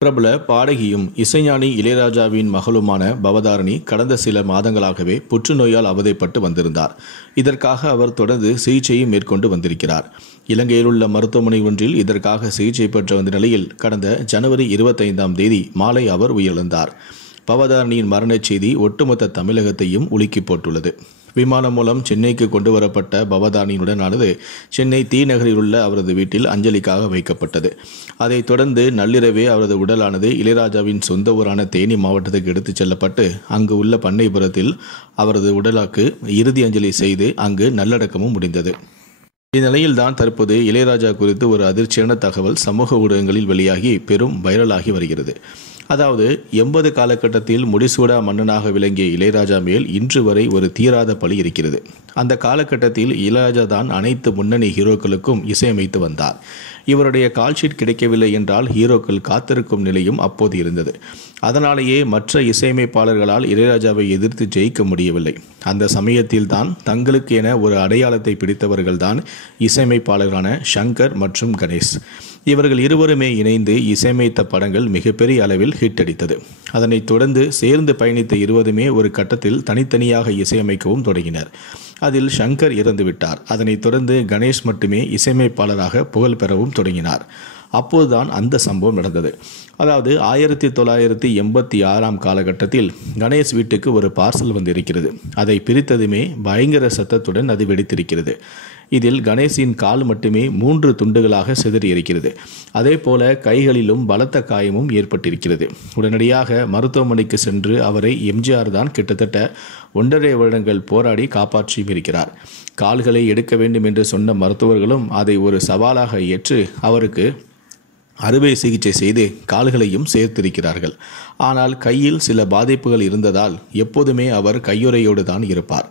பிரபல பாடகியும் இசைஞானி இளையராஜாவின் மகளுமான பவதாரணி கடந்த சில மாதங்களாகவே புற்றுநோயால் அவதைப்பட்டு வந்திருந்தார். இதற்காக அவர் தொடர்ந்து சிகிச்சையை மேற்கொண்டு வந்திருக்கிறார். இலங்கையில் உள்ள மருத்துவமனை ஒன்றில் இதற்காக சிகிச்சை பெற்று வந்த நிலையில் கடந்த ஜனவரி 25ஆம் தேதி மாலை அவர் உயிரிழந்தார். பவதாரணியின் மரணச் செய்தி ஒட்டுமொத்த தமிழகத்தையும் உலுக்கி போட்டுள்ளது. விமானம் மூலம் சென்னைக்கு கொண்டு வரப்பட்ட பவதாரணியின் உடலானது சென்னை தி நகரில் உள்ள அவரது வீட்டில் அஞ்சலிக்காக வைக்கப்பட்டது. அதைத் தொடர்ந்து நள்ளிரவே அவரது உடலானது இளையராஜாவின் சொந்த ஊரான தேனி மாவட்டத்துக்கு எடுத்துச் செல்லப்பட்டு அங்கு உள்ள பண்ணைபுரத்தில் அவரது உடலுக்கு இறுதி அஞ்சலி செய்து அங்கு நல்லடக்கமும் முடிந்தது. இந்நிலையில்தான் தற்போது இளையராஜா குறித்து ஒரு அதிர்ச்சியான தகவல் சமூக ஊடகங்களில் வெளியாகி பெரும் வைரலாகி வருகிறது. அதாவது 80 காலகட்டத்தில் முடிசூடா மன்னனாக விளங்கிய இளையராஜா மேல் இன்று வரை ஒரு தீராத பழி இருக்கிறது. அந்த காலகட்டத்தில் இளையராஜா தான் அனைத்து முன்னணி ஹீரோக்களுக்கும் இசையமைத்து வந்தார். இவருடைய கால்ஷீட் கிடைக்கவில்லை என்றால் ஹீரோக்கள் காத்திருக்கும் நிலையும் அப்போது இருந்தது. அதனாலேயே மற்ற இசையமைப்பாளர்களால் இளையராஜாவை எதிர்த்து ஜெயிக்க முடியவில்லை. அந்த சமயத்தில் தான் தங்களுக்கு என ஒரு அடையாளத்தை பிடித்தவர்கள்தான் இசையமைப்பாளர்களான ஷங்கர் மற்றும் கணேஷ். இவர்கள் இருவருமே இணைந்து இசையமைத்த படங்கள் மிகப்பெரிய அளவில் ஹிட் அடித்தது. அதனைத் தொடர்ந்து சேர்ந்து பயணித்த இருவருமே ஒரு கட்டத்தில் தனித்தனியாக இசையமைக்கவும் தொடங்கினர். அதில் ஷங்கர் இறந்துவிட்டார். அதனைத் தொடர்ந்து கணேஷ் மட்டுமே இசையமைப்பாளராக புகழ் பெறவும் தொடங்கினார். அப்போதுதான் அந்த சம்பவம் நடந்தது. அதாவது 1986ஆம் காலகட்டத்தில் கணேஷ் வீட்டுக்கு ஒரு பார்சல் வந்து இருக்கிறது. அதை பிரித்ததுமே பயங்கர சத்தத்துடன் அது வெடித்திருக்கிறது. இதில் கணேஷின் கால் மட்டுமே 3 துண்டுகளாக சிதறி இருக்கிறது. அதே போல கைகளிலும் பலத்த காயமும் ஏற்பட்டிருக்கிறது. உடனடியாக மருத்துவமனைக்கு சென்று அவரை எம்ஜிஆர் தான் கிட்டத்தட்ட 1.5 வருடங்கள் போராடி காப்பாற்றியும் இருக்கிறார். கால்களை எடுக்க வேண்டும் என்று சொன்ன மருத்துவர்களும் அதை ஒரு சவாலாக ஏற்று அவருக்கு அறுவை சிகிச்சை செய்து கால்களையும் சேர்த்திருக்கிறார்கள். ஆனால் கையில் சில பாதிப்புகள் இருந்ததால் எப்போதுமே அவர் கையுறையோடு தான் இருப்பார்.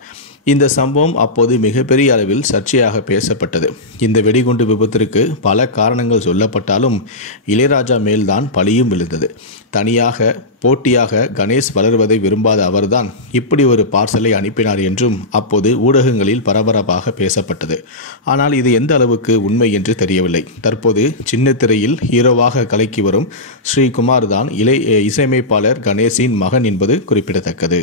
இந்த சம்பவம் அப்போது மிகப்பெரிய அளவில் சர்ச்சையாக பேசப்பட்டது. இந்த வெடிகுண்டு விபத்திற்கு பல காரணங்கள் சொல்லப்பட்டாலும் இளையராஜா மேல்தான் பழியும் விழுந்தது. தனியாக போட்டியாக கணேஷ் வளர்வதை விரும்பாத அவர்தான் இப்படி ஒரு பார்சலை அனுப்பினார் என்றும் அப்போது ஊடகங்களில் பரபரப்பாக பேசப்பட்டது. ஆனால் இது எந்த அளவுக்கு உண்மை என்று தெரியவில்லை. தற்போது சின்னத்திரையில் ஹீரோவாக கலக்கி வரும் ஸ்ரீகுமார் தான் இசையமைப்பாளர் கணேஷின் மகன் என்பது குறிப்பிடத்தக்கது.